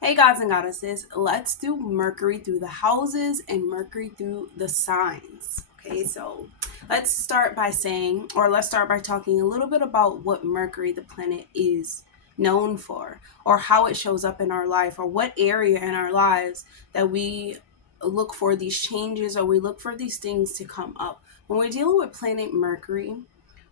Hey, gods and goddesses, let's do Mercury through the houses and Mercury through the signs. Okay, so let's start by talking a little bit about what Mercury, the planet, is known for, or how it shows up in our life, or what area in our lives that we look for these changes or we look for these things to come up. When we're dealing with planet Mercury,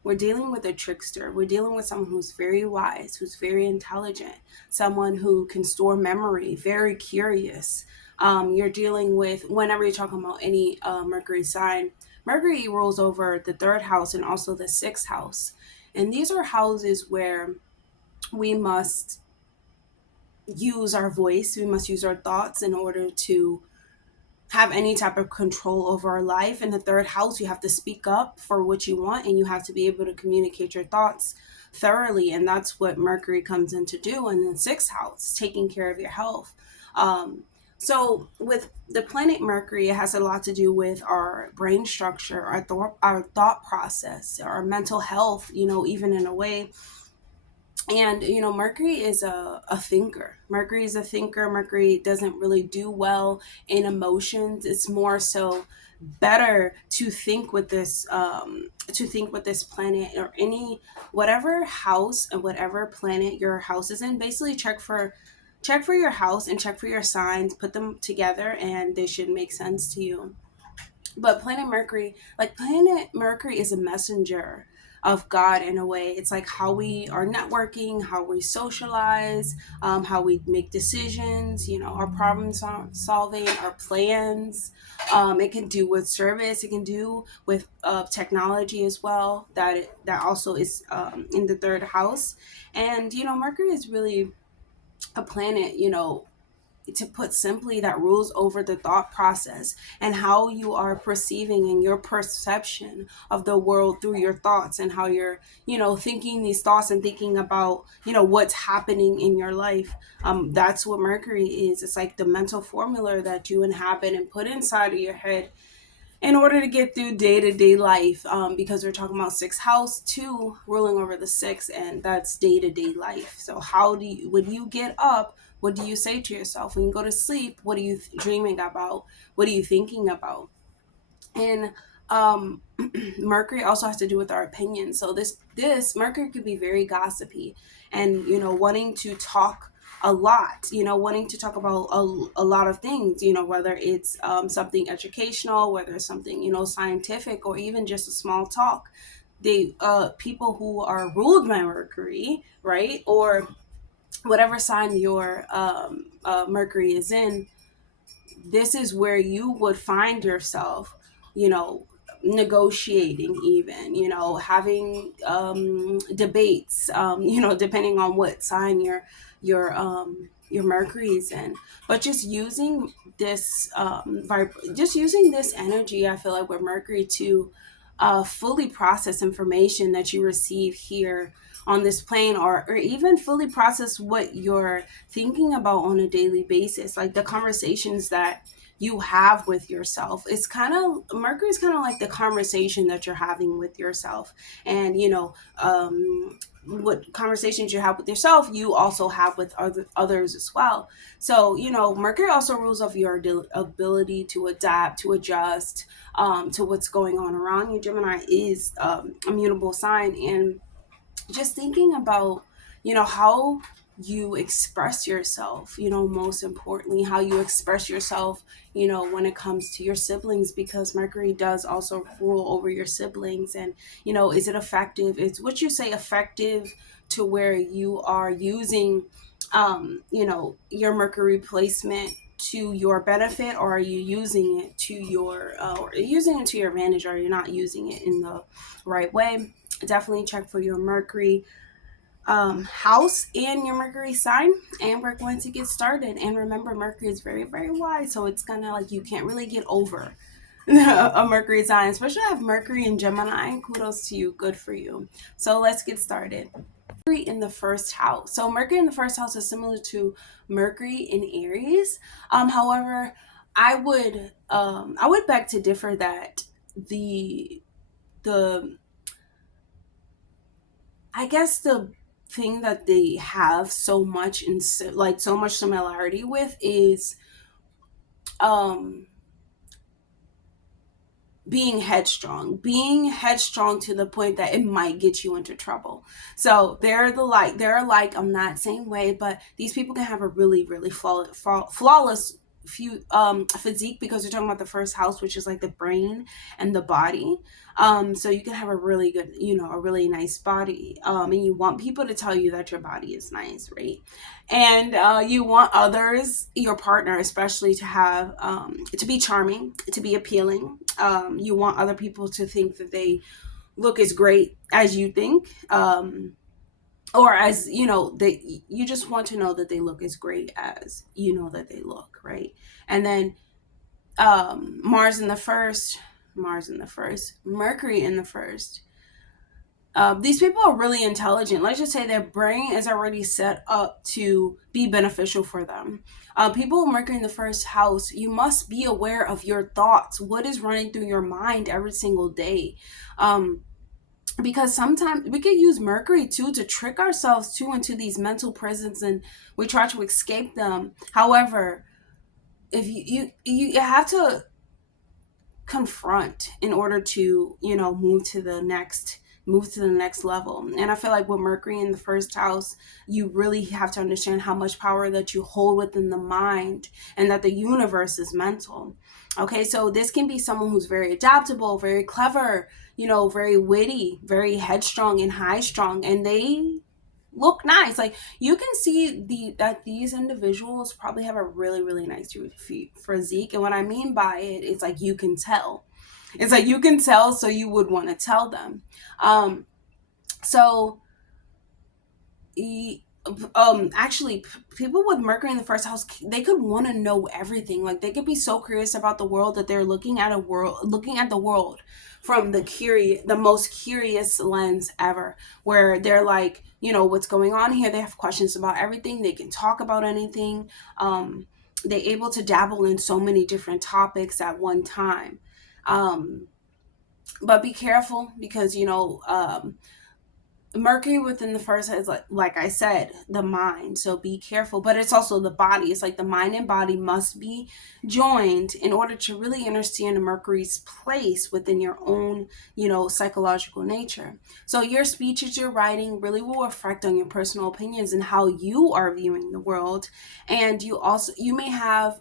we're dealing with a trickster. We're dealing with someone who's very wise, who's very intelligent, someone who can store memory, very curious. You're dealing with, whenever you're talking about any Mercury sign, Mercury rules over the third house and also the sixth house. And these are houses where we must use our voice, we must use our thoughts in order to have any type of control over our life. In the third house, you have to speak up for what you want and you have to be able to communicate your thoughts thoroughly. And that's what Mercury comes in to do. And then sixth house, taking care of your health. So with the planet Mercury, it has a lot to do with our brain structure, our thought process, our mental health, even in a way. And Mercury is a thinker. Mercury is a thinker. Mercury doesn't really do well in emotions. It's more so better to think with this planet, or any whatever house and whatever planet your house is in. Basically check for your house and check for your signs, put them together, and they should make sense to you. But planet Mercury is a messenger of God in a way. It's like how we are networking, how we socialize, how we make decisions, our problem solving, our plans. It can do with service. It can do with technology as well. That also is in the third house. And Mercury is really a planet, to put simply, that rules over the thought process and how you are perceiving and your perception of the world through your thoughts, and how you're thinking these thoughts and thinking about what's happening in your life. That's what Mercury is. It's like the mental formula that you inhabit and put inside of your head in order to get through day-to-day life, because we're talking about sixth house two ruling over the sixth, and that's day-to-day life. So when you get up, what do you say to yourself? When you go to sleep, what are you dreaming about? What are you thinking about? And Mercury also has to do with our opinions. So this Mercury could be very gossipy, and wanting to talk a lot, wanting to talk about a lot of things, whether it's something educational, whether it's something scientific, or even just a small talk. They People who are ruled by Mercury, right, or whatever sign your Mercury is in, this is where you would find yourself, you know, negotiating, even, having debates, depending on what sign your Mercury is in. But just using this energy, I feel like, with Mercury to fully process information that you receive here on this plane, or even fully process what you're thinking about on a daily basis, like the conversations that you have with yourself. It's kind of Mercury's kind of like the conversation that you're having with yourself. And what conversations you have with yourself, you also have with others as well. So Mercury also rules of your ability to adapt, to adjust, to what's going on around you. Gemini is a mutable sign. And just thinking about how you express yourself, most importantly, how you express yourself, when it comes to your siblings, because Mercury does also rule over your siblings. And is it effective? Is what you say effective to where you are using your Mercury placement to your benefit, or are you using it to your advantage, or are you not using it in the right way? Definitely check for your Mercury house and your Mercury sign, and we're going to get started. And remember, Mercury is very, very wide, so it's gonna, like, you can't really get over a Mercury sign, especially have Mercury in Gemini. Kudos to you, good for you. So let's get started. Mercury in the first house. So Mercury in the first house is similar to Mercury in Aries. However, I would beg to differ that the the I guess thing that they have so much in like so much similarity with is um being headstrong to the point that it might get you into trouble. So they're like, I'm not same way, but these people can have a really flawless few physique, because we're talking about the first house, which is like the brain and the body. So you can have a really good, a really nice body, and you want people to tell you that your body is nice, right? And you want others, your partner especially, to have to be charming, to be appealing. You want other people to think that they look as great as you think, or as you just want to know that they look as great as that they look, right? And then Mars in the first, Mercury in the first. These people are really intelligent. Let's just say their brain is already set up to be beneficial for them. People with Mercury in the first house, you must be aware of your thoughts. What is running through your mind every single day? Because sometimes we could use Mercury too to trick ourselves too into these mental prisons, and we try to escape them. However, if you have to confront in order to move to the next level. And I feel like with Mercury in the first house, you really have to understand how much power that you hold within the mind, and that the universe is mental. Okay, so this can be someone who's very adaptable, very clever, very witty, very headstrong and high strung, and they look nice. Like, you can see that these individuals probably have a really nice physique. And what I mean by it, it's like you can tell. It's like you can tell, so you would want to tell them. So actually, people with Mercury in the first house, they could want to know everything. Like, they could be so curious about the world that they're looking at the world from the most curious lens ever, where they're like, what's going on here? They have questions about everything. They can talk about anything. They're able to dabble in so many different topics at one time. But be careful, because Mercury within the first is like I said, the mind. So be careful, but it's also the body. It's like the mind and body must be joined in order to really understand Mercury's place within your own, psychological nature. So your speeches, your writing really will reflect on your personal opinions and how you are viewing the world. And you may have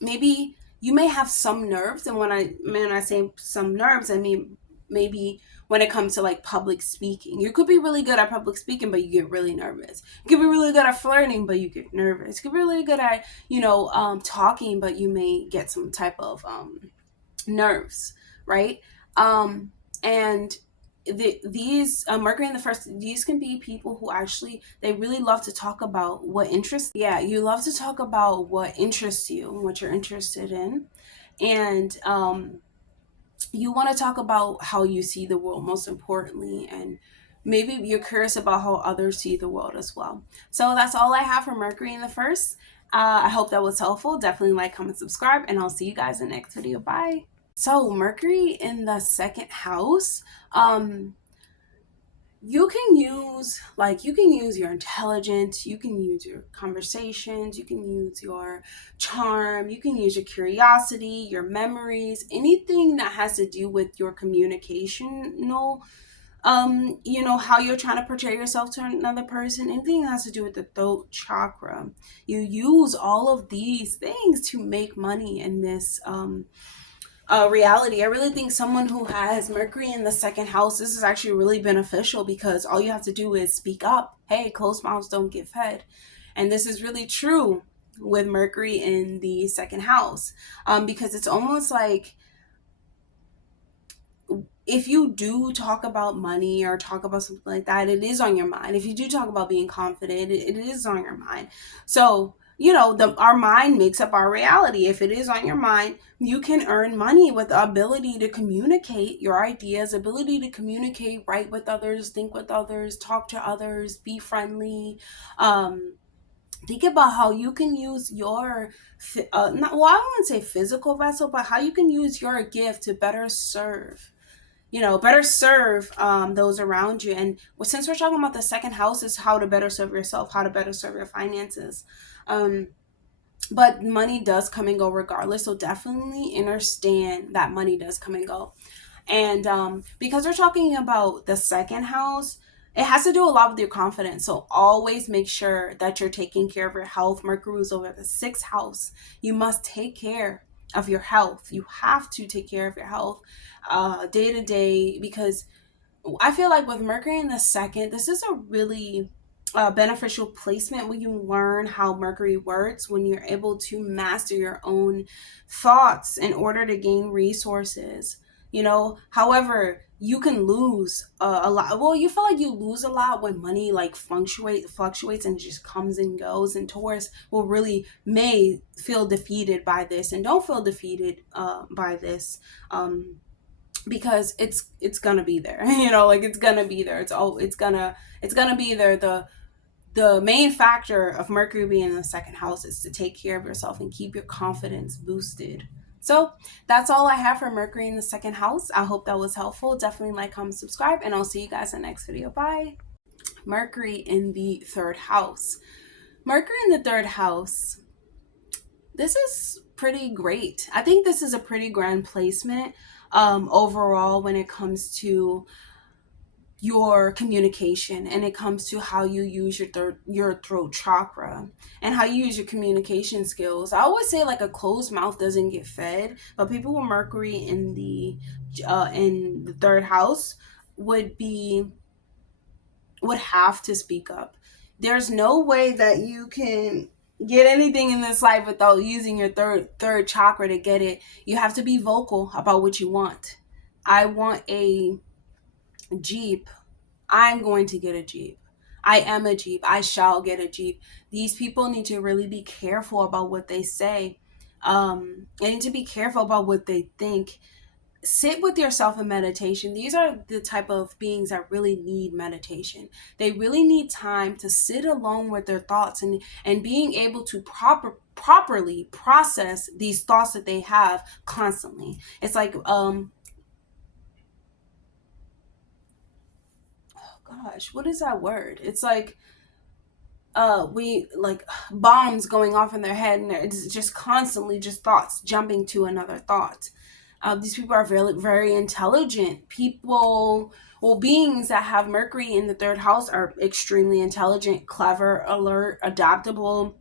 maybe you may have some nerves. And when I say some nerves, I mean maybe when it comes to like public speaking. You could be really good at public speaking, but you get really nervous. You could be really good at flirting, but you get nervous. You could be really good at talking, but you may get some type of nerves, right? And these Mercury in the first, these can be people who actually, they really love to talk about what interests. Yeah, you love to talk about what interests you, what you're interested in. And you want to talk about how you see the world, most importantly, and maybe you're curious about how others see the world as well. So that's all I have for Mercury in the first. I hope that was helpful. Definitely like, comment, subscribe, and I'll see you guys in the next video. Bye. So Mercury in the second house, you can use your intelligence, you can use your conversations, you can use your charm, you can use your curiosity, your memories, anything that has to do with your communicational, how you're trying to portray yourself to another person, anything that has to do with the throat chakra. You use all of these things to make money in this reality. I really think someone who has Mercury in the second house, this is actually really beneficial, because all you have to do is speak up. Hey, closed mouths don't get fed. And this is really true with Mercury in the second house, because it's almost like, if you do talk about money or talk about something like that, it is on your mind. If you do talk about being confident, it is on your mind. So our mind makes up our reality. If it is on your mind, you can earn money with the ability to communicate your ideas, ability to communicate, write with others, think with others, talk to others, be friendly. Think about how you can use your, I wouldn't say physical vessel, but how you can use your gift to better serve better serve those around you. And since we're talking about the second house, is how to better serve yourself, how to better serve your finances. But money does come and go regardless. So definitely understand that money does come and go. And because we're talking about the second house, it has to do a lot with your confidence. So always make sure that you're taking care of your health. Mercury is over the sixth house. You must take care of your health. You have to take care of your health day to day, because I feel like with Mercury in the second, this is a really beneficial placement when you learn how Mercury works, when you're able to master your own thoughts in order to gain resources. However, you can lose a lot. Well, you feel like you lose a lot when money like fluctuates and just comes and goes. And Taurus will really may feel defeated by this, and don't feel defeated by this. Because it's gonna be there. Like it's gonna be there. It's gonna be there. The main factor of Mercury being in the second house is to take care of yourself and keep your confidence boosted. So that's all I have for Mercury in the second house. I hope that was helpful. Definitely like, comment, subscribe, and I'll see you guys in the next video. Bye. Mercury in the third house. Mercury in the third house, this is pretty great. I think this is a pretty grand placement overall when it comes to your communication, and it comes to how you use your throat chakra and how you use your communication skills. I always say like a closed mouth doesn't get fed, but people with Mercury in the third house would have to speak up. There's no way that you can get anything in this life without using your third chakra to get it. You have to be vocal about what you want. I want a Jeep. I'm going to get a Jeep. I am a Jeep. I shall get a Jeep. These people need to really be careful about what they say. They need to be careful about what they think. Sit with yourself in meditation. These are the type of beings that really need meditation. They really need time to sit alone with their thoughts, and being able to properly process these thoughts that they have constantly. It's like gosh, what is that word? It's like we like bombs going off in their head, and it's just constantly just thoughts jumping to another thought. These people are very, very intelligent people. Well, beings that have Mercury in the third house are extremely intelligent, clever, alert, adaptable,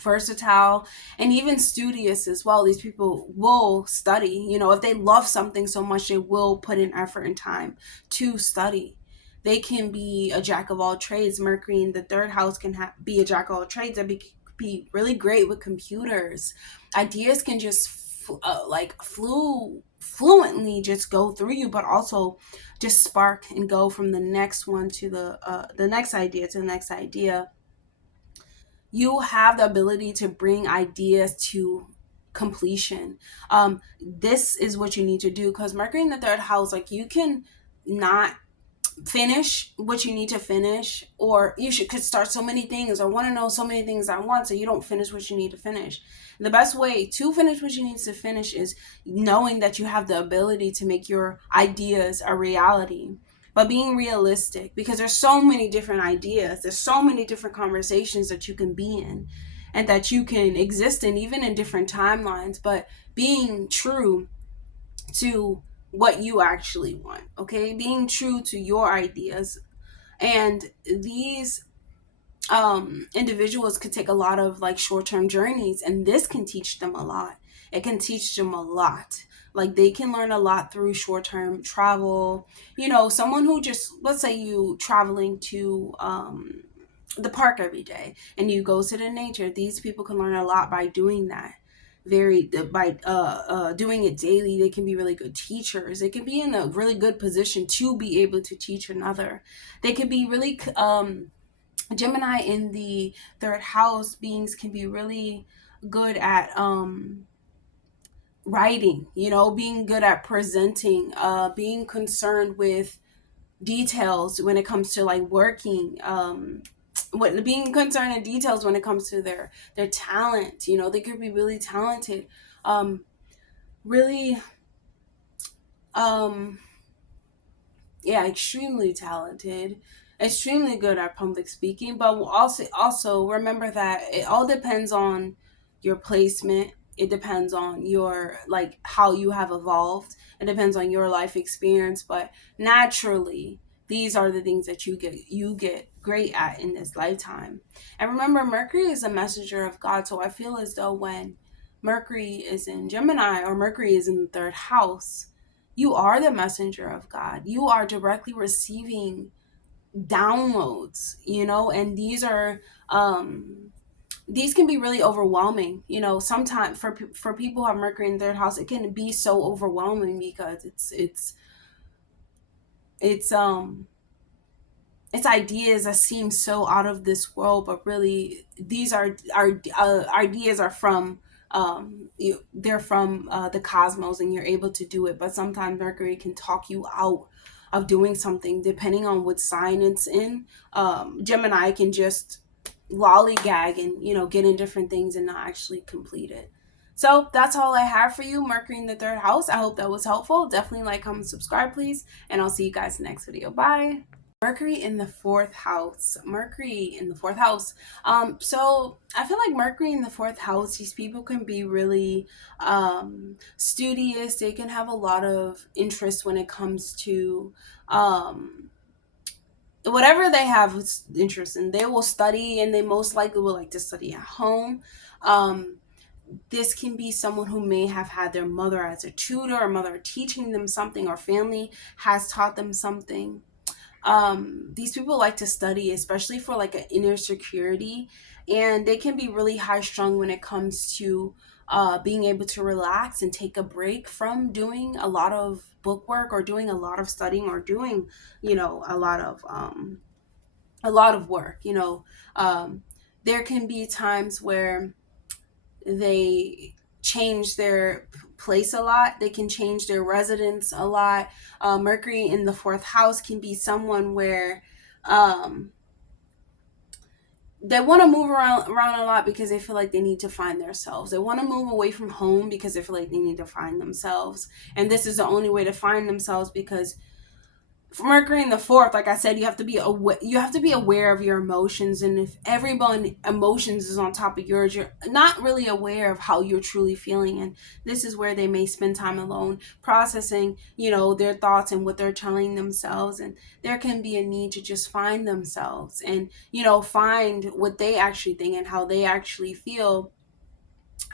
versatile, and even studious as well. These people will study. If they love something so much, they will put in effort and time to study. They can be a jack of all trades. Mercury in the third house can be a jack of all trades and be really great with computers. Ideas can just fluently just go through you, but also just spark and go from the next one to the next idea to the next idea. You have the ability to bring ideas to completion. This is what you need to do, because Mercury in the third house, like, you can not finish what you need to finish, or could start so many things or want to know so many things at once, so you don't finish what you need to finish. The best way to finish what you need to finish is knowing that you have the ability to make your ideas a reality, but being realistic, because there's so many different ideas, there's so many different conversations that you can be in and that you can exist in, even in different timelines, but being true to what you actually want, okay? Being true to your ideas. And these individuals could take a lot of like short-term journeys, and this can teach them a lot. It can teach them a lot. Like, they can learn a lot through short-term travel. Someone who just, let's say you traveling to the park every day and you go to the nature, these people can learn a lot by doing that. By doing it daily. They can be really good teachers. They can be in a really good position to be able to teach another. They can be really Gemini in the third house beings can be really good at writing, being good at presenting, being concerned with details when it comes to like working, being concerned in details when it comes to their talent. They could be really talented, really yeah, extremely talented, extremely good at public speaking. But we'll also remember that it all depends on your placement. It depends on your, like, how you have evolved. It depends on your life experience. But naturally, these are the things that you get great at in this lifetime. And remember, Mercury is a messenger of God. So I feel as though when Mercury is in Gemini or Mercury is in the third house, you are the messenger of God. You are directly receiving downloads, and these can be really overwhelming. Sometimes for people who have Mercury in their house, it can be so overwhelming because it's it's ideas that seem so out of this world, but really these are ideas are from they're from the cosmos, and you're able to do it. But sometimes Mercury can talk you out of doing something depending on what sign it's in. Gemini can just lollygag and get in different things and not actually complete it. So that's all I have for you, Mercury in the third house. I hope that was helpful. Definitely like, comment, subscribe, please, and I'll see you guys in the next video. Bye. Mercury in the fourth house. Mercury in the fourth house. So I feel like Mercury in the fourth house, these people can be really studious. They can have a lot of interest when it comes to whatever they have interest in. They will study, and they most likely will like to study at home. Um, this can be someone who may have had their mother as a tutor, or mother teaching them something, or family has taught them something. These people like to study, especially for like an inner security, and they can be really high strung when it comes to being able to relax and take a break from doing a lot of book work, or doing a lot of studying, or doing a lot of work. There can be times where they change their place a lot. They can change their residence a lot. Mercury in the fourth house can be someone where um, they want to move around a lot because they feel like they need to find themselves. They want to move away from home because they feel like they need to find themselves. And this is the only way to find themselves, because for Mercury in the fourth, like I said, you have to be aware of your emotions, and if everyone emotions is on top of yours, you're not really aware of how you're truly feeling. And this is where they may spend time alone, processing, their thoughts and what they're telling themselves. And there can be a need to just find themselves, and find what they actually think and how they actually feel.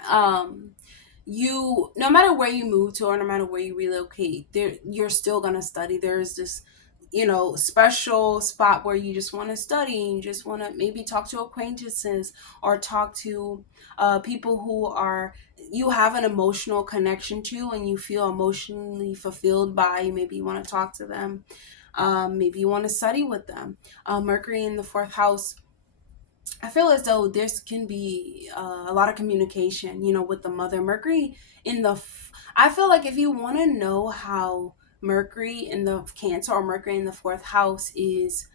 um you No matter where you move to, or no matter where you relocate, there you're still going to study. There's this special spot where you just want to study, and you just want to maybe talk to acquaintances, or talk to people who are you have an emotional connection to, and you feel emotionally fulfilled by. Maybe you want to talk to them. Maybe you want to study with them. Mercury in the fourth house, I feel as though this can be a lot of communication, with the mother. Mercury in the, I feel like if you want to know how Mercury in the Cancer, or Mercury in the fourth house is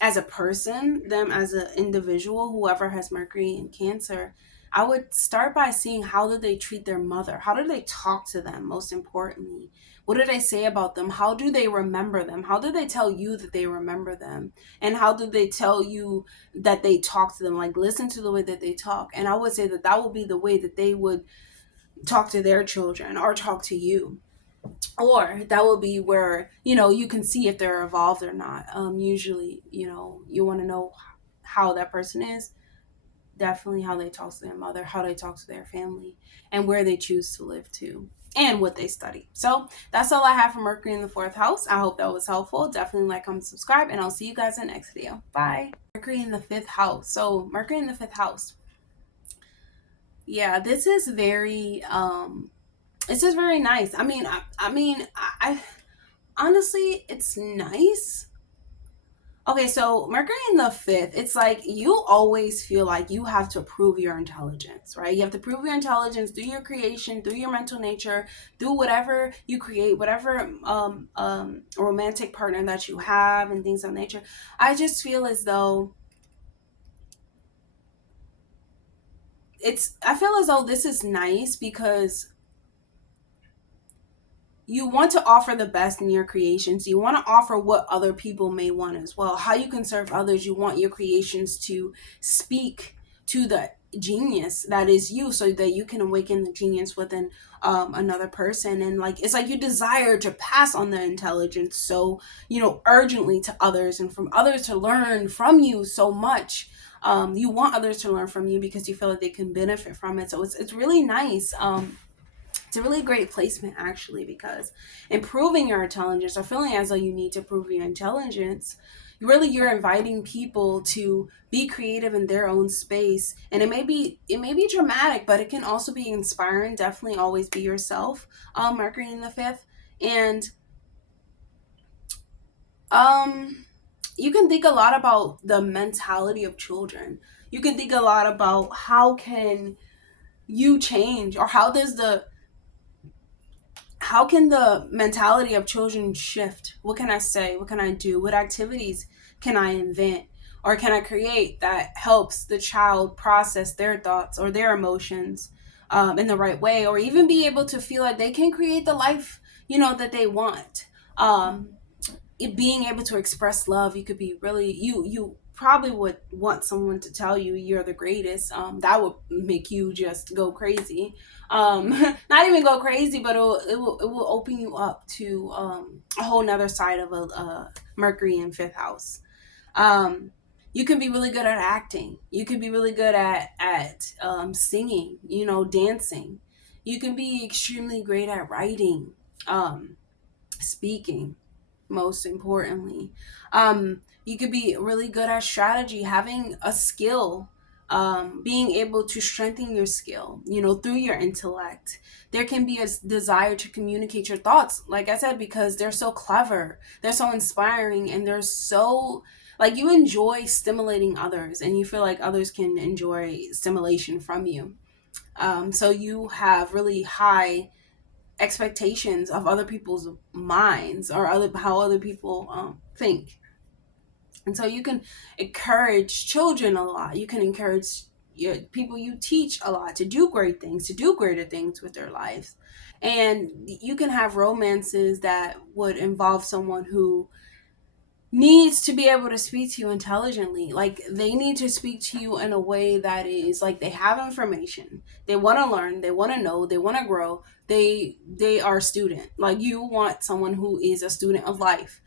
as a person, them as an individual, whoever has Mercury in Cancer, I would start by seeing how do they treat their mother? How do they talk to them, most importantly? What do they say about them? How do they remember them? How do they tell you that they remember them? And how do they tell you that they talk to them? Like, listen to the way that they talk. And I would say that that would be the way that they would talk to their children, or talk to you. Or that will be where you can see if they're evolved or not. Usually, you want to know how that person is. Definitely how they talk to their mother, how they talk to their family, and where they choose to live too, and what they study. So that's all I have for Mercury in the fourth house. I hope that was helpful. Definitely like, comment, subscribe, and I'll see you guys in the next video. Bye. Mercury in the fifth house. So Mercury in the fifth house, yeah, this is very nice. I honestly, it's nice. Okay, so Mercury in the fifth, it's like you always feel like you have to prove your intelligence, right? You have to prove your intelligence through your creation, through your mental nature, through whatever you create, whatever romantic partner that you have, and things of nature. I just feel as though I feel as though this is nice because you want to offer the best in your creations. You want to offer what other people may want as well. How you can serve others. You want your creations to speak to the genius that is you, so that you can awaken the genius within another person. And like, it's like you desire to pass on the intelligence so, urgently to others, and from others to learn from you so much. You want others to learn from you because you feel like they can benefit from it. So it's really nice. It's a really great placement, actually, because improving your intelligence, or feeling as though you need to prove your intelligence, you're inviting people to be creative in their own space. And it may be dramatic, but it can also be inspiring. Definitely always be yourself. Mercury in the fifth. And you can think a lot about the mentality of children. You can think a lot about how can you change, or how can the mentality of children shift? What can I say? What can I do? What activities can I invent or can I create that helps the child process their thoughts or their emotions in the right way, or even be able to feel like they can create the life, that they want. Um, being able to express love, you could be really, you probably would want someone to tell you you're the greatest. That would make you just go crazy. Not even go crazy, but it will open you up to a whole nother side of a Mercury in fifth house. um, you can be really good at acting. You can be really good at singing, dancing. You can be extremely great at writing, speaking, most importantly. You could be really good at strategy, having a skill, being able to strengthen your skill, through your intellect. There can be a desire to communicate your thoughts, like I said, because they're so clever, they're so inspiring, and they're so, like, you enjoy stimulating others, and you feel like others can enjoy stimulation from you. So you have really high expectations of other people's minds, or how other people think. And so you can encourage children a lot. You can encourage your people you teach a lot to do great things, to do greater things with their lives. And you can have romances that would involve someone who needs to be able to speak to you intelligently. Like, they need to speak to you in a way that is like, they have information, they want to learn, they want to know, they want to grow. They are a student. Like, you want someone who is a student of life.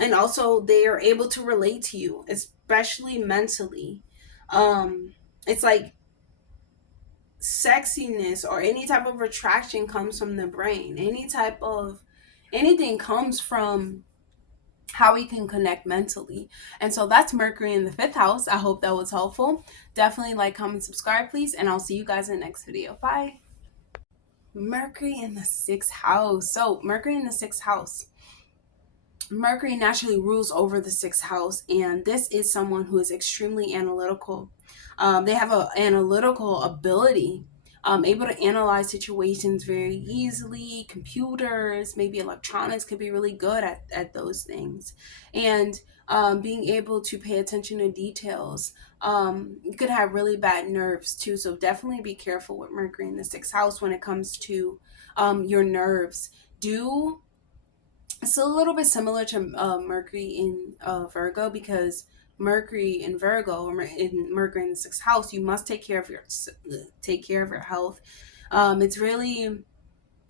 And also they are able to relate to you, especially mentally. It's like sexiness or any type of attraction comes from the brain. Anything comes from how we can connect mentally. And so that's Mercury in the fifth house. I hope that was helpful. Definitely like, comment, subscribe, please, and I'll see you guys in the next video. Bye. Mercury in the sixth house. So Mercury in the sixth house, Mercury naturally rules over the sixth house, and this is someone who is extremely analytical. They have an analytical ability, able to analyze situations very easily. Computers, maybe electronics, could be really good at those things. And being able to pay attention to details. You could have really bad nerves too, so definitely be careful with Mercury in the sixth house when it comes to your nerves. Do It's a little bit similar to Mercury in Virgo, because Mercury in Virgo, or in Mercury in the sixth house, you must take care of your health. It's really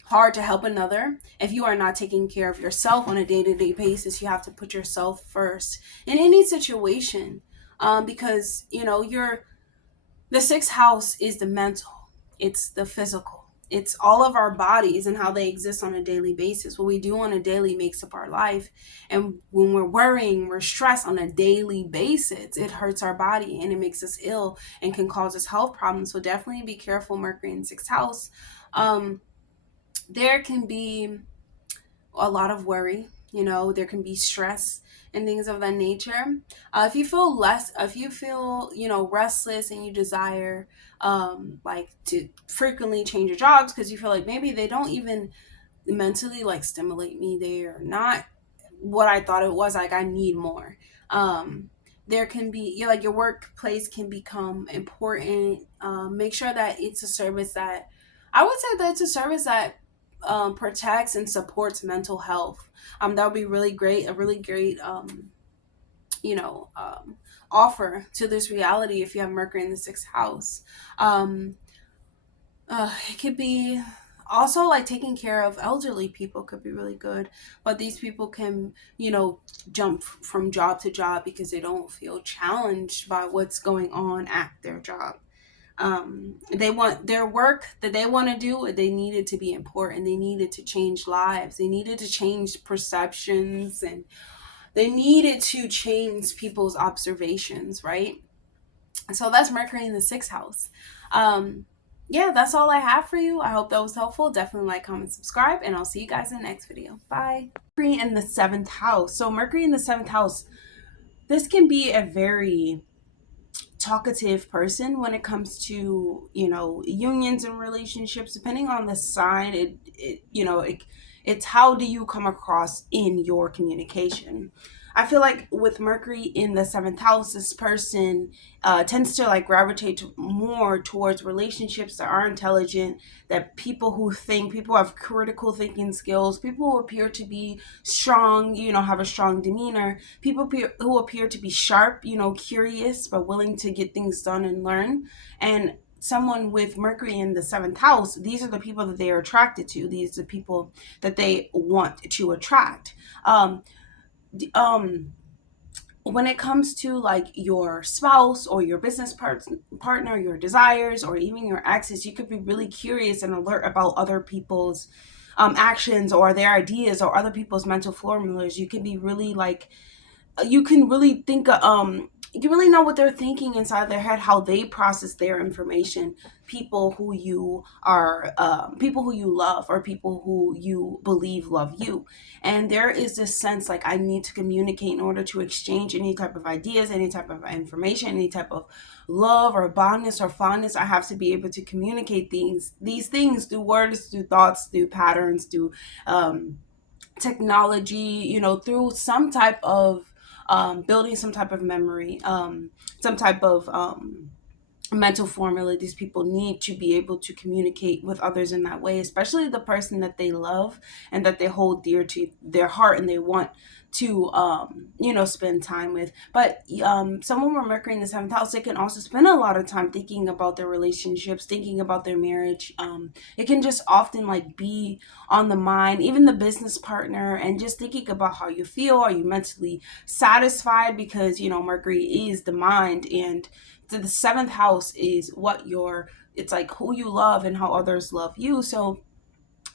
hard to help another if you are not taking care of yourself on a day-to-day basis. You have to put yourself first in any situation, because the sixth house is the mental, it's the physical, it's all of our bodies and how they exist on a daily basis. What we do on a daily makes up our life. And when we're worrying, we're stressed on a daily basis, it hurts our body and it makes us ill and can cause us health problems. So definitely be careful, Mercury in sixth house. There can be a lot of worry, there can be stress and things of that nature. If you feel restless, and you desire like to frequently change your jobs because you feel like maybe they don't even mentally like stimulate me, they're not what I thought it was, like I need more. There can be, like, your workplace can become important. Make sure that it's a service that, I would say that it's a service that protects and supports mental health. That would be really great, a really great you know, offer to this reality if you have Mercury in the sixth house. Um, it could be also like taking care of elderly people could be really good, but these people can, jump from job to job because they don't feel challenged by what's going on at their job. They want their work that they want to do, they needed to be important, they needed to change lives, they needed to change perceptions, and they needed to change people's observations, right? So that's Mercury in the sixth house. um yeah, that's all I have for you. I hope that was helpful. Definitely like, comment, subscribe, and I'll see you guys in the next video. Bye. Mercury in the seventh house. So Mercury in the seventh house, this can be a very talkative person when it comes to, unions and relationships. Depending on the sign, it's how do you come across in your communication. I feel like with Mercury in the seventh house, this person tends to like gravitate more towards relationships that are intelligent, that people have critical thinking skills, people who appear to be strong, have a strong demeanor, people who appear to be sharp, curious, but willing to get things done and learn. And someone with Mercury in the seventh house, these are the people that they are attracted to. These are the people that they want to attract. Um, when it comes to like your spouse or your business partner, your desires, or even your exes, you could be really curious and alert about other people's actions or their ideas or other people's mental formulas. You can be really like, you can really think you really know what they're thinking inside their head, how they process their information. People who you love, or people who you believe love you. And there is this sense like, I need to communicate in order to exchange any type of ideas, any type of information, any type of love or bondness or fondness. I have to be able to communicate these things through words, through thoughts, through patterns, through technology, through some type of building some type of memory, some type of mental formula. These people need to be able to communicate with others in that way, especially the person that they love and that they hold dear to their heart and they want to spend time with. But someone with Mercury in the seventh house, they can also spend a lot of time thinking about their relationships, thinking about their marriage. It can just often like be on the mind, even the business partner, and just thinking about how you feel. Are you mentally satisfied? Because Mercury is the mind, and the seventh house is it's like who you love and how others love you. So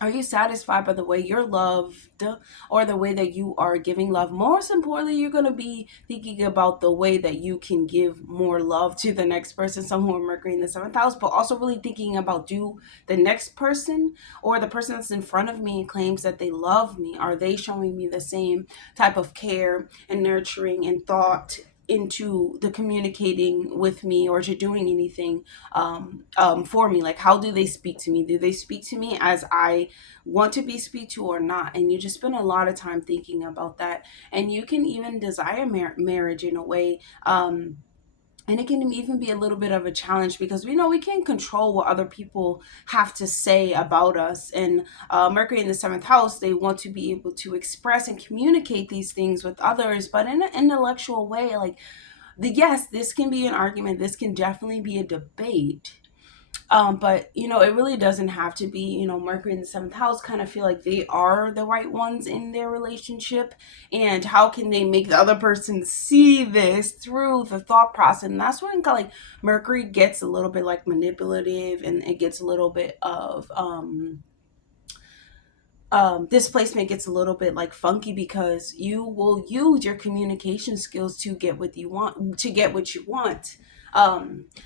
are you satisfied by the way you're loved, or the way that you are giving love? Most importantly, you're going to be thinking about the way that you can give more love to the next person, someone with Mercury in the seventh house, but also really thinking about, do the next person or the person that's in front of me claims that they love me, are they showing me the same type of care and nurturing and thought into the communicating with me, or to doing anything for me? Like, how do they speak to me? Do they speak to me as I want to be speak to or not? And you just spend a lot of time thinking about that. And you can even desire marriage in a way. And it can even be a little bit of a challenge, because we know we can't control what other people have to say about us. And Mercury in the seventh house, they want to be able to express and communicate these things with others, but in an intellectual way. Like, yes, this can be an argument. This can definitely be a debate. But it really doesn't have to be. Mercury in the seventh house kind of feel like they are the right ones in their relationship, and how can they make the other person see this through the thought process? And that's when kind of like Mercury gets a little bit like manipulative, and it gets a little bit of displacement, gets a little bit like funky, because you will use your communication skills to get what you want.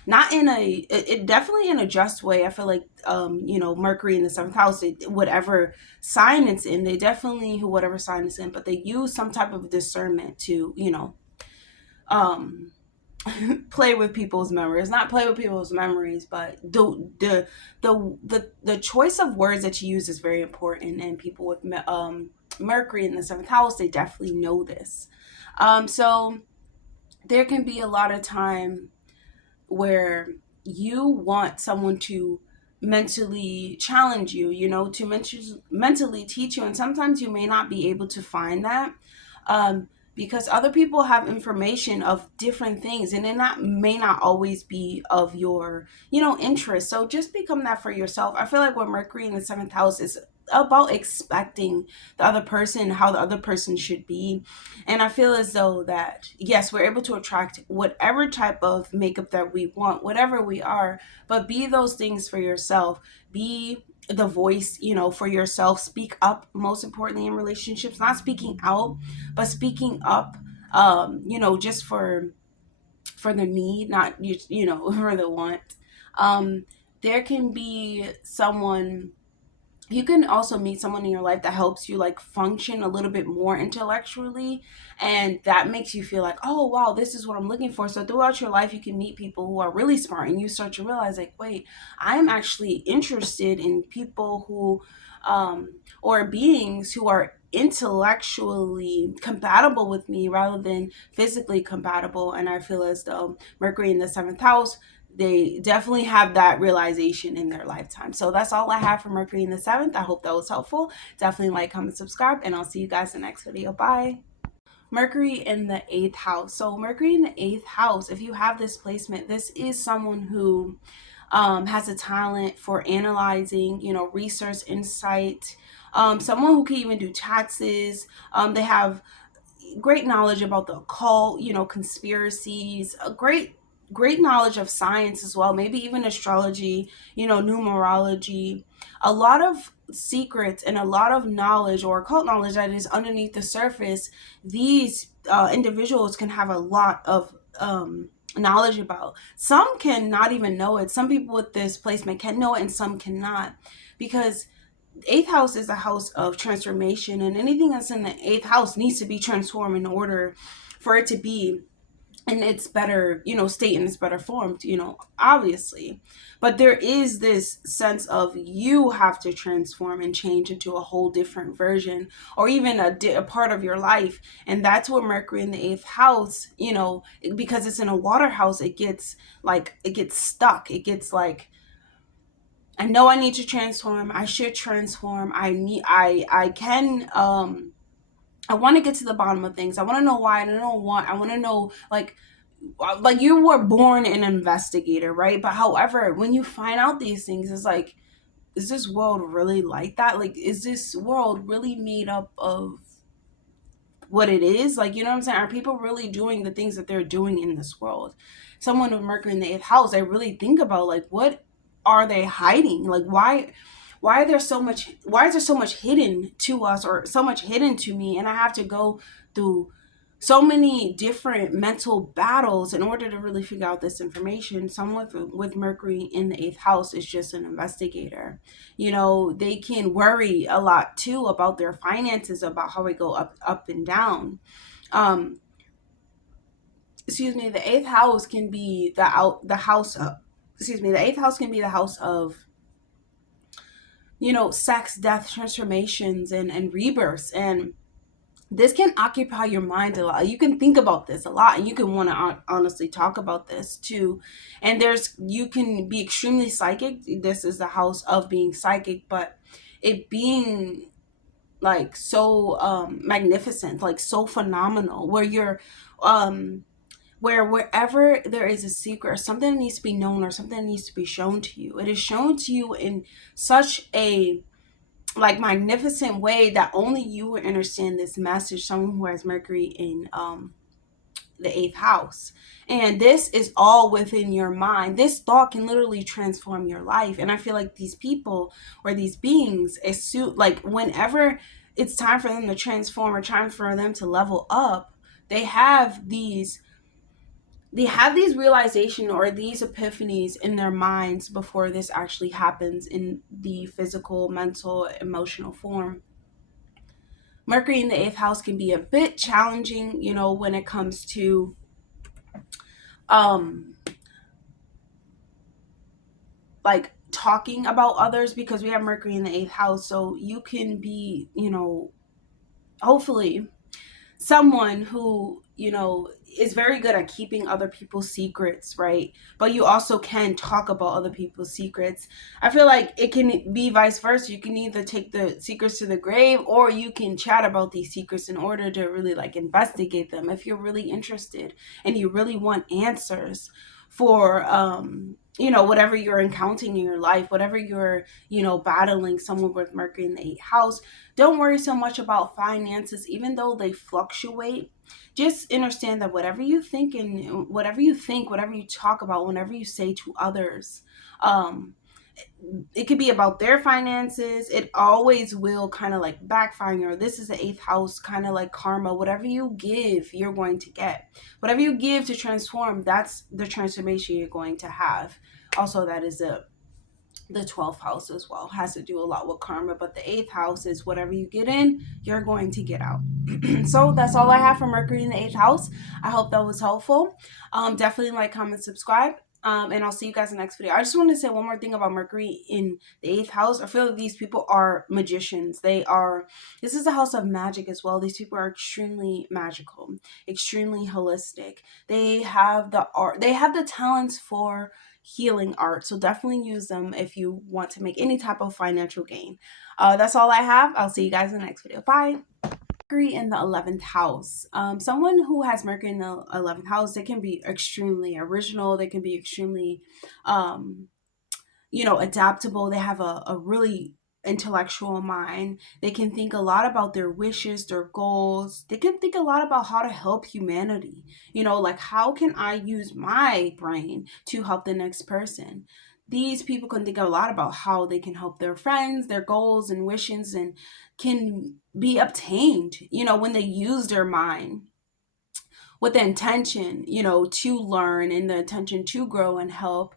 Not in it definitely in a just way. I feel like Mercury in the seventh house, whatever sign it's in, they definitely, whatever sign it's in, but they use some type of discernment to um play with people's memories. Not play with people's memories, but the choice of words that you use is very important. And people with Mercury in the seventh house, they definitely know this. So there can be a lot of time where you want someone to mentally challenge you, to mentally teach you. And sometimes you may not be able to find that, because other people have information of different things, and it may not always be of your, interest. So just become that for yourself. I feel like when Mercury in the seventh house is about expecting the other person, how the other person should be. And I feel as though that, yes, we're able to attract whatever type of makeup that we want, whatever we are, but be those things for yourself. Be the voice, for yourself. Speak up, most importantly, in relationships, not speaking out, but speaking up, just for the need, not, for the want. There can be someone, you can also meet someone in your life that helps you like function a little bit more intellectually, and that makes you feel like, oh wow, this is what I'm looking for. So throughout your life you can meet people who are really smart, and you start to realize like, wait, I am actually interested in people who or beings who are intellectually compatible with me rather than physically compatible. And I feel as though Mercury in the seventh house, they definitely have that realization in their lifetime. So that's all I have for Mercury in the seventh. I hope that was helpful. Definitely like, comment, subscribe, and I'll see you guys in the next video. Bye. Mercury in the eighth house. So Mercury in the eighth house, if you have this placement, this is someone who has a talent for analyzing, research, insight. Someone who can even do taxes. They have great knowledge about the occult, conspiracies, a great knowledge of science as well, maybe even astrology, numerology, a lot of secrets and a lot of knowledge or occult knowledge that is underneath the surface. These individuals can have a lot of knowledge about. Some can not even know it. Some people with this placement can know it, and some cannot, because eighth house is a house of transformation, and anything that's in the eighth house needs to be transformed in order for it to be in its better, state, in its better form, obviously. But there is this sense of you have to transform and change into a whole different version, or even a part of your life. And that's where Mercury in the eighth house, because it's in a water house, it gets stuck. It gets like, I know I need to transform. I should transform. I can, I want to get to the bottom of things. I want to know why. I don't know what. I want to know, like you were born an investigator, right? But however, when you find out these things, it's like, is this world really like that? Like, is this world really made up of what it is? Like, you know what I'm saying? Are people really doing the things that they're doing in this world? Someone with Mercury in the eighth house, I really think about, like, what are they hiding? Like, why is there so much hidden to us, or so much hidden to me, and I have to go through so many different mental battles in order to really figure out this information? Someone with Mercury in the eighth house is just an investigator. They can worry a lot too about their finances, about how they go up and down. The eighth house can be the house of, the eighth house can be the house of, sex, death, transformations, and rebirths. And this can occupy your mind a lot. You can think about this a lot, and you can want to honestly talk about this too. And you can be extremely psychic. This is the house of being psychic, but it being like so magnificent, like so phenomenal, where you're wherever there is a secret, or something that needs to be known, or something that needs to be shown to you, it is shown to you in such a magnificent way that only you will understand this message. Someone who has Mercury in the eighth house, and this is all within your mind. This thought can literally transform your life. And I feel like these people, or these beings, whenever it's time for them to transform, or time for them to level up, they have these realization, or these epiphanies in their minds before this actually happens in the physical, mental, emotional form. Mercury in the eighth house can be a bit challenging, when it comes to talking about others, because we have Mercury in the eighth house. So you can be, hopefully someone who is very good at keeping other people's secrets, right? But you also can talk about other people's secrets. I feel like it can be vice versa. You can either take the secrets to the grave, or you can chat about these secrets in order to really like investigate them if you're really interested and you really want answers for whatever you're encountering in your life, whatever you're battling. Someone with Mercury in the 8th house, don't worry so much about finances, even though they fluctuate. Just understand that whatever you think and whatever you talk about, whenever you say to others, um, it could be about their finances. It always will kind of like backfire. Or this is the 8th house, kind of like karma. Whatever you give, you're going to get. Whatever you give to transform, that's the transformation you're going to have. Also, that is the 12th house as well. Has to do a lot with karma, but the 8th house is whatever you get in, you're going to get out. So that's all I have for Mercury in the 8th house. I hope that was helpful. Definitely like, comment, subscribe. And I'll see you guys in the next video. I just want to say one more thing about Mercury in the 8th house. I feel like these people are magicians. This is the house of magic as well. These people are extremely magical, extremely holistic. They have the art, they have the talents for healing art. So definitely use them if you want to make any type of financial gain. That's all I have. I'll see you guys in the next video. Bye. Mercury in the 11th house. Someone who has Mercury in the 11th house, they can be extremely original. They can be extremely, adaptable. They have a really intellectual mind. They can think a lot about their wishes, their goals. They can think a lot about how to help humanity. Like, how can I use my brain to help the next person? These people can think a lot about how they can help their friends, their goals and wishes, and can be obtained, when they use their mind with the intention, to learn and the intention to grow and help.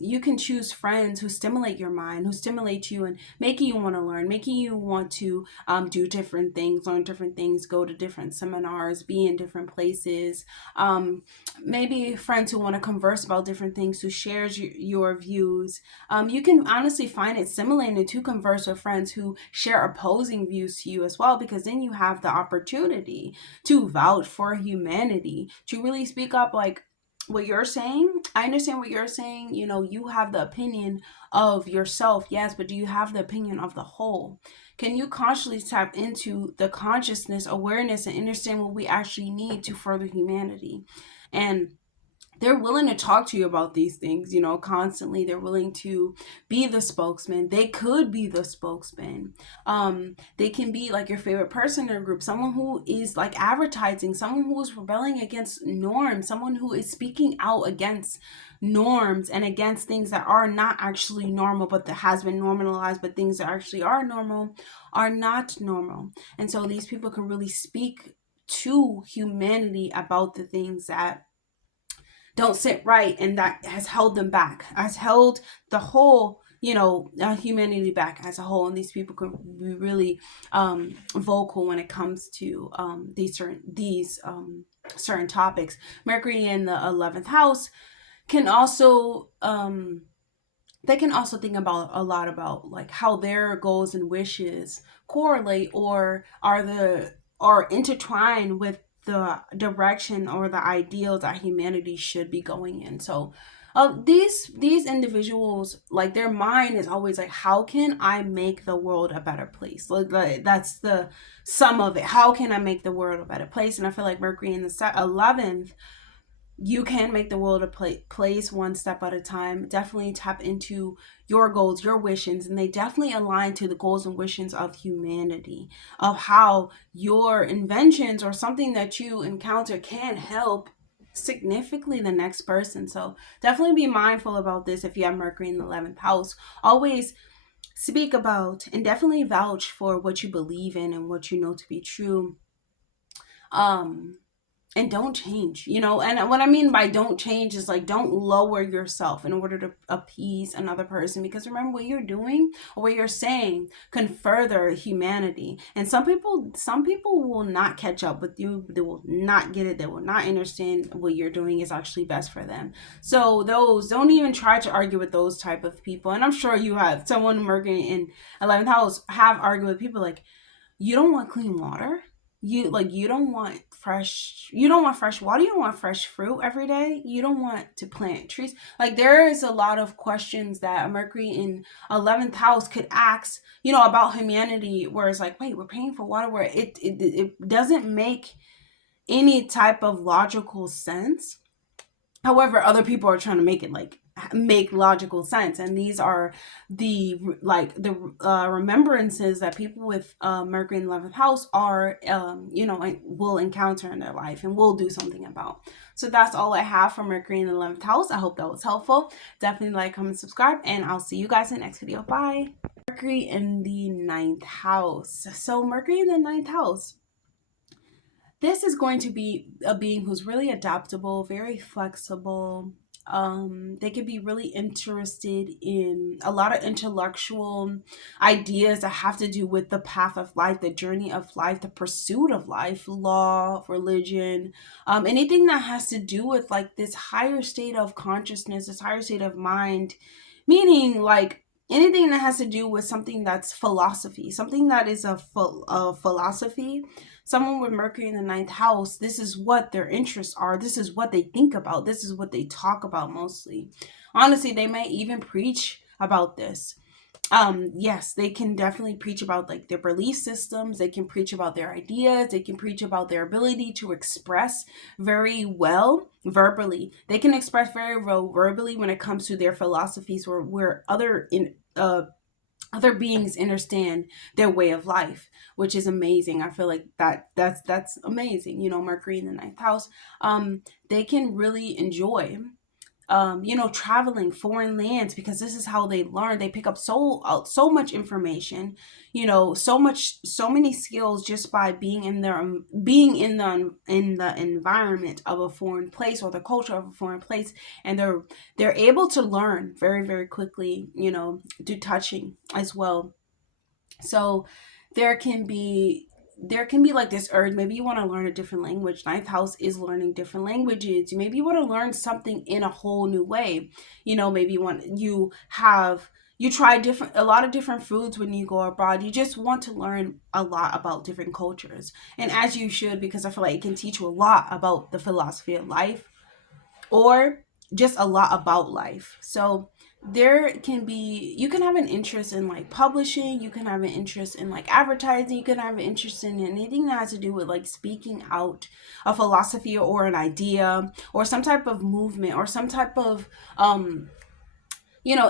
You can choose friends who stimulate your mind, who stimulate you and making you want to learn, making you want to do different things, learn different things, go to different seminars, be in different places. Maybe friends who want to converse about different things, who shares your views. You can honestly find it stimulating to converse with friends who share opposing views to you as well, because then you have the opportunity to vouch for humanity, to really speak up like, what you're saying, I understand what you're saying. You have the opinion of yourself, yes, but do you have the opinion of the whole? Can you consciously tap into the consciousness, awareness, and understand what we actually need to further humanity? And they're willing to talk to you about these things, constantly. They're willing to be the spokesman. They could be the spokesman. They can be like your favorite person in their group, someone who is like advertising, someone who is rebelling against norms, someone who is speaking out against norms and against things that are not actually normal, but that has been normalized, but things that actually are normal are not normal. And so these people can really speak to humanity about the things that don't sit right, and that has held them back, has held the whole humanity back as a whole. And these people can be really vocal when it comes to these certain topics. Mercury in the 11th house can also they can also think about a lot about like how their goals and wishes correlate or are intertwined with the direction or the ideals that humanity should be going in. So these individuals, like, their mind is always like, how can I make the world a better place? Like that's the sum of it. How can I make the world a better place? And I feel like Mercury in the 11th, you can make the world a place one step at a time. Definitely tap into your goals, your wishes, and they definitely align to the goals and wishes of humanity, of how your inventions or something that you encounter can help significantly the next person. So definitely be mindful about this. If you have Mercury in the 11th house, always speak about and definitely vouch for what you believe in and what you know to be true. And don't change, and what I mean by don't change is like, don't lower yourself in order to appease another person, because remember, what you're doing or what you're saying can further humanity. And some people will not catch up with you. They will not get it. They will not understand what you're doing is actually best for them. So those, don't even try to argue with those type of people. And I'm sure you have someone working in 11th house have argued with people like, you don't want clean water? You don't want fresh water, you don't want fresh fruit every day, you don't want to plant trees. Like, there is a lot of questions that Mercury in 11th house could ask, about humanity, where it's like, wait, we're paying for water, where it doesn't make any type of logical sense. However, other people are trying to make it like make logical sense, and these are the remembrances that people with Mercury in 11th house are will encounter in their life and will do something about. So that's all I have for Mercury in the 11th house. I hope that was helpful. Definitely like, comment, subscribe, and I'll see you guys in the next video. Bye. Mercury in the 9th house. So Mercury in the 9th house, this is going to be a being who's really adaptable, very flexible. They could be really interested in a lot of intellectual ideas that have to do with the path of life, the journey of life, the pursuit of life, law, religion, anything that has to do with like this higher state of consciousness, this higher state of mind, meaning like anything that has to do with something that's philosophy, something that is a philosophy. Someone with Mercury in the 9th house, this is what their interests are. This is what they think about. This is what they talk about mostly. Honestly, they may even preach about this. Yes, they can definitely preach about like their belief systems. They can preach about their ideas. They can preach about their ability to express very well verbally. They can express very well verbally when it comes to their philosophies, or where other beings understand their way of life, which is amazing. I feel like that's amazing. Mercury in the 9th house, they can really enjoy traveling foreign lands, because this is how they learn. They pick up so much information, so many skills just by being in the environment of a foreign place, or the culture of a foreign place, and they're able to learn very, very quickly, do touching as well. So there can be like this urge. Maybe you want to learn a different language. 9th house is learning different languages. Maybe you want to learn something in a whole new way. Maybe you try a lot of different foods when you go abroad. You just want to learn a lot about different cultures, and as you should, because I feel like it can teach you a lot about the philosophy of life, or just a lot about life. So you can have an interest in like publishing, you can have an interest in like advertising, you can have an interest in anything that has to do with like speaking out a philosophy or an idea, or some type of movement, or some type of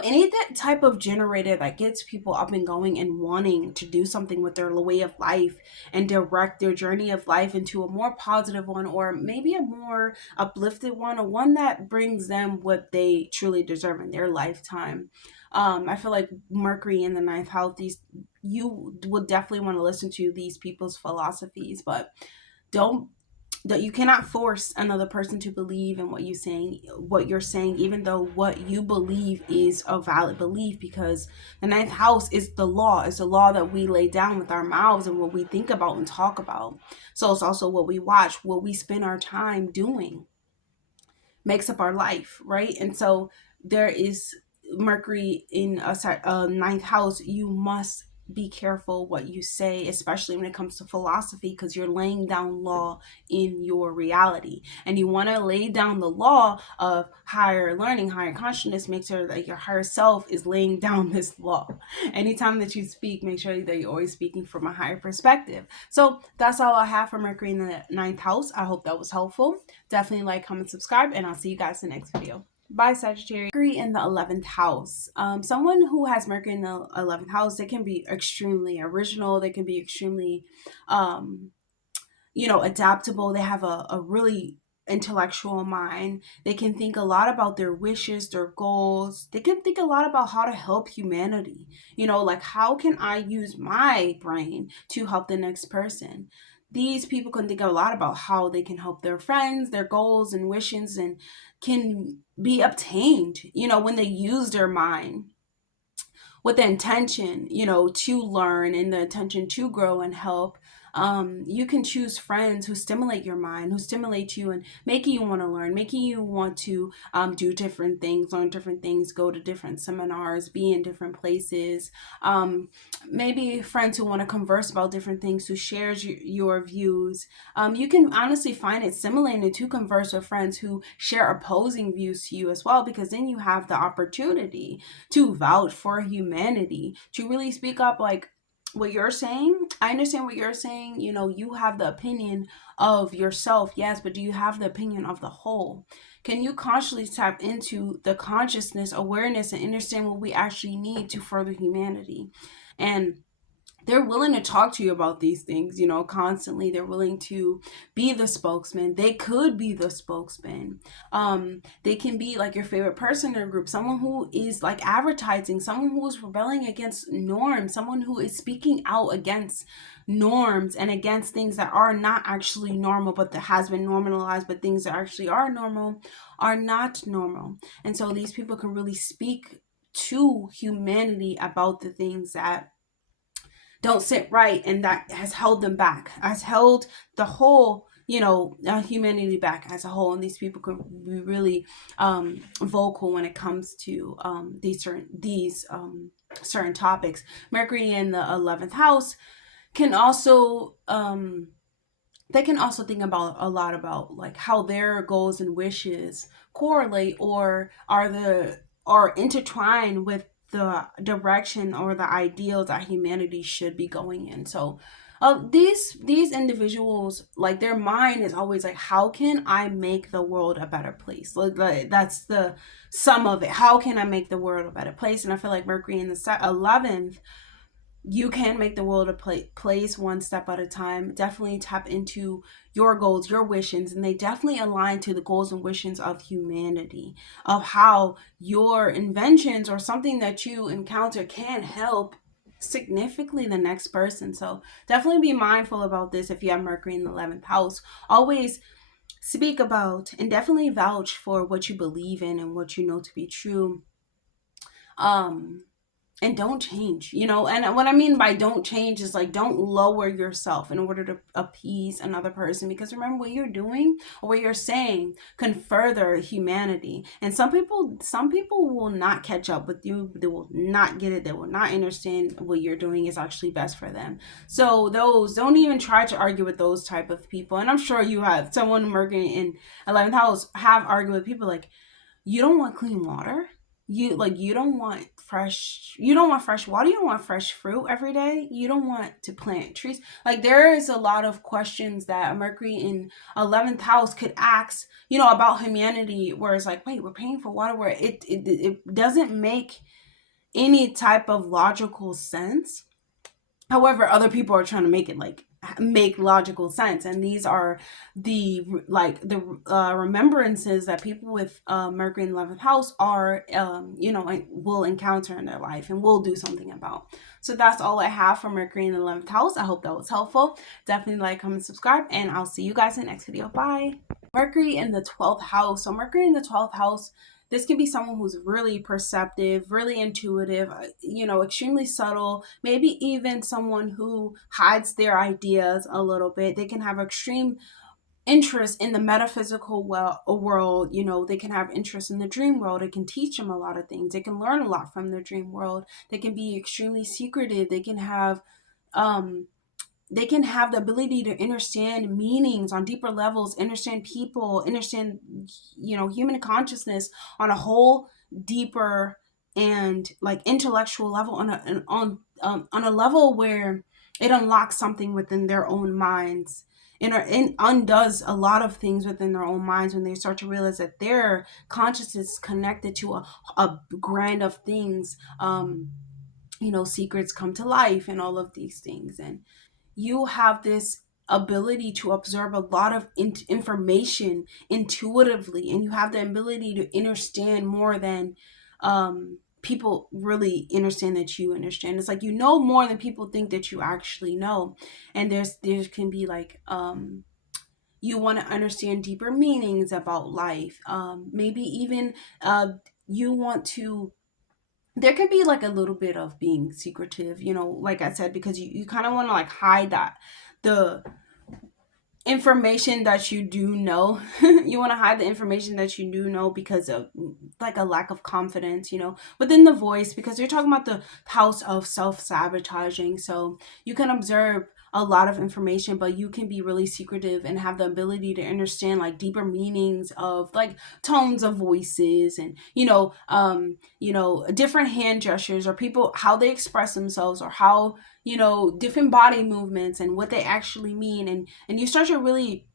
any that type of generator that gets people up and going and wanting to do something with their way of life and direct their journey of life into a more positive one, or maybe a more uplifted one, or one that brings them what they truly deserve in their lifetime. I feel like Mercury in the 9th house, you will definitely want to listen to these people's philosophies, but don't that you cannot force another person to believe in what you're saying, even though what you believe is a valid belief, because the 9th house is the law. It's a law that we lay down with our mouths and what we think about and talk about. So it's also what we watch, what we spend our time doing makes up our life, right? And so there is Mercury in a 9th house. You must be careful what you say, especially when it comes to philosophy, because you're laying down law in your reality, and you want to lay down the law of higher learning, higher consciousness. Make sure that your higher self is laying down this law. Anytime that you speak, make sure that you're always speaking from a higher perspective. So that's all I have for Mercury in the 9th house. I hope that was helpful. Definitely like, comment, subscribe, and I'll see you guys in the next video. Bye, Sagittarius. Mercury in the 11th house. Someone who has Mercury in the 11th house, they can be extremely original. They can be extremely, adaptable. They have a really intellectual mind. They can think a lot about their wishes, their goals. They can think a lot about how to help humanity. Like, how can I use my brain to help the next person? These people can think a lot about how they can help their friends, their goals and wishes, and can be obtained, when they use their mind with the intention, to learn, and the intention to grow and help. You can choose friends who stimulate your mind, who stimulate you and making you want to learn, making you want to do different things, learn different things, go to different seminars, be in different places. Maybe friends who want to converse about different things, who shares your views. You can honestly find it stimulating to converse with friends who share opposing views to you as well, because then you have the opportunity to vouch for humanity, to really speak up, like what you're saying. I understand what you're saying. You know, you have the opinion of yourself, yes, but do you have the opinion of the whole? Can you consciously tap into the consciousness, awareness, and understand what we actually need to further humanity? And they're willing to talk to you about these things, you know, constantly. They're willing to be the spokesman. They could be the spokesman. They can be like your favorite person in a group, someone who is like advertising, someone who is rebelling against norms, someone who is speaking out against norms and against things that are not actually normal, but that has been normalized, but things that actually are normal are not normal. And so these people can really speak to humanity about the things that don't sit right, and that has held them back, has held the whole, you know, humanity back as a whole. And these people can be really vocal when it comes to certain topics. Mercury in the 11th house can also they can also think about a lot about like how their goals and wishes correlate or intertwine with the direction or the ideals that humanity should be going in. So these individuals, like their mind is always like, how can I make the world a better place? Like that's the sum of it. How can I make the world a better place? And I feel like Mercury in the 11th, you can make the world a place one step at a time. Definitely tap into your goals, your wishes, and they definitely align to the goals and wishes of humanity, of how your inventions or something that you encounter can help significantly the next person. So definitely be mindful about this. If you have Mercury in the 11th house, always speak about and definitely vouch for what you believe in and what you know to be true. um and don't change, you know. And what I mean by don't change is like, don't lower yourself in order to appease another person, because remember, what you're doing or what you're saying can further humanity. And some people will not catch up with you. They will not get it. They will not understand what you're doing is actually best for them. So those, don't even try to argue with those type of people. And I'm sure you have someone working in 11th house have argued with people like, you don't want clean water, you don't want fresh water, you don't want fresh fruit every day, you don't want to plant trees. Like, there is a lot of questions that Mercury in 11th house could ask, you know, about humanity, where it's like, wait, we're paying for water, where it doesn't make any type of logical sense. However, other people are trying to make it like make logical sense, and these are the remembrances that people with Mercury in 11th house are will encounter in their life and will do something about. So that's all I have for Mercury in the 11th house. I hope that was helpful. Definitely like, comment, subscribe, and I'll see you guys in the next video. Bye. Mercury in the 12th house. So Mercury in the 12th house, this can be someone who's really perceptive, really intuitive, extremely subtle, maybe even someone who hides their ideas a little bit. They can have extreme interest in the metaphysical world. They can have interest in the dream world. It can teach them a lot of things. They can learn a lot from their dream world. They can be extremely secretive. They can have the ability to understand meanings on deeper levels, understand people, understand, human consciousness on a whole deeper and like intellectual level, on a level where it unlocks something within their own minds, and undoes a lot of things within their own minds when they start to realize that their consciousness is connected to a grand of things. Secrets come to life and all of these things. And you have this ability to absorb a lot of information intuitively, and you have the ability to understand more than people really understand that you understand. It's like, more than people think that you actually know. And there can be like you want to understand deeper meanings about life. Maybe even you want to, there can be like a little bit of being secretive, like I said, because you kind of want to like hide the information that you do know. You want to hide the information that you do know because of like a lack of confidence, within the voice, because you're talking about the house of self-sabotaging. So you can observe a lot of information, but you can be really secretive and have the ability to understand like deeper meanings of like tones of voices, and different hand gestures, or people, how they express themselves, or how different body movements and what they actually mean. And you start to really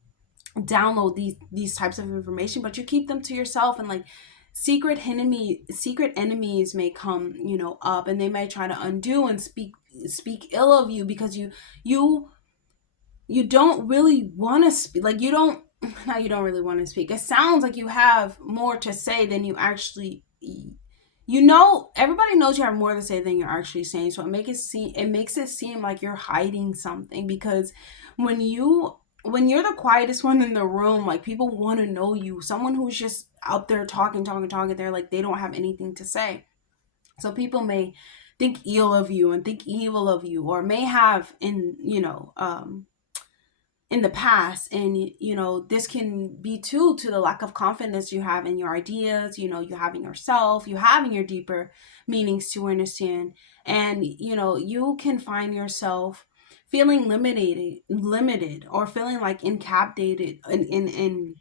download these types of information, but you keep them to yourself. And like secret enemies may come up, and they may try to undo and speak ill of you, because you don't really want to speak. Like you don't now you don't really want to speak. It sounds like you have more to say than you actually, everybody knows you have more to say than you're actually saying. So it makes it seem like you're hiding something, because when you're the quietest one in the room, like people want to know you. Someone who's just out there talking, they're like, they don't have anything to say. So people may think ill of you and think evil of you, or may have in the past. And this can be too to the lack of confidence you have in your ideas, you having yourself, you having your deeper meanings to understand. And you can find yourself feeling limited, or feeling like incapacitated, in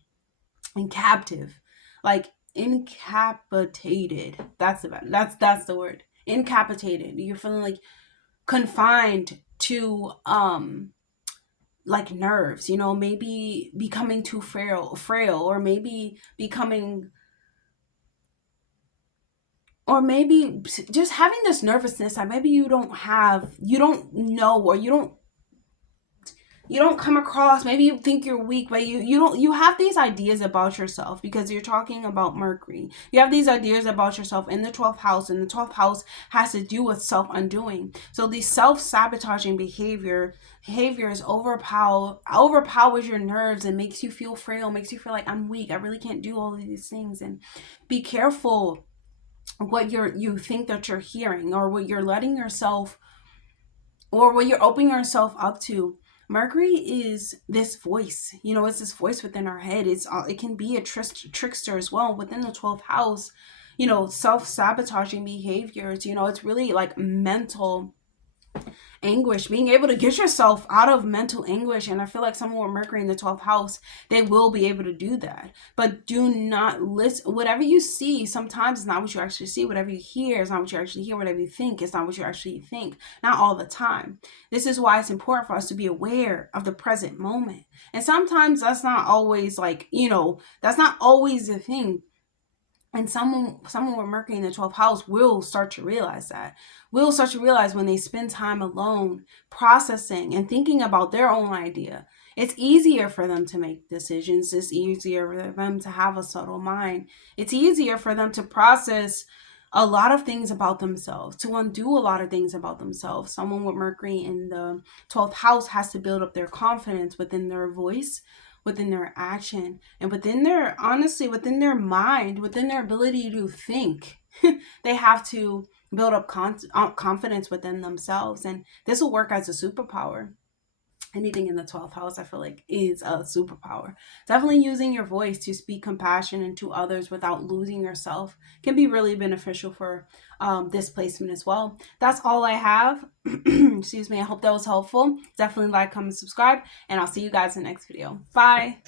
captive, like incapacitated. That's the word. Incapacitated. You're feeling like confined to like nerves, maybe becoming too frail, or maybe becoming, or maybe just having this nervousness that maybe you don't know, or you don't come across. Maybe you think you're weak, but you have these ideas about yourself, because you're talking about Mercury. You have these ideas about yourself in the 12th house, and the 12th house has to do with self-undoing. So the self-sabotaging behaviors overpowers your nerves and makes you feel frail, makes you feel like, I'm weak, I really can't do all of these things. And be careful what you think that you're hearing, or what you're letting yourself, or what you're opening yourself up to. Mercury is this voice, it's this voice within our head. It can be a trickster as well within the 12th house. Self-sabotaging behaviors, it's really like mental anguish, being able to get yourself out of mental anguish. And I feel like someone with Mercury in the 12th house, they will be able to do that. But do not listen. Whatever you see, sometimes it's not what you actually see. Whatever you hear is not what you actually hear. Whatever you think is not what you actually think. Not all the time. This is why it's important for us to be aware of the present moment. And sometimes that's not always like, that's not always the thing. And someone with Mercury in the 12th house will start to realize that. Will start to realize when they spend time alone, processing and thinking about their own idea. It's easier for them to make decisions. It's easier for them to have a subtle mind. It's easier for them to process a lot of things about themselves, to undo a lot of things about themselves. Someone with Mercury in the 12th house has to build up their confidence within their voice, within their action, and within their mind, within their ability to think. They have to build up confidence within themselves, and this will work as a superpower. Anything in the 12th house, I feel like, is a superpower. Definitely using your voice to speak compassion into others without losing yourself can be really beneficial for this placement as well. That's all I have. Excuse me. I hope that was helpful. Definitely like, comment, subscribe, and I'll see you guys in the next video. Bye.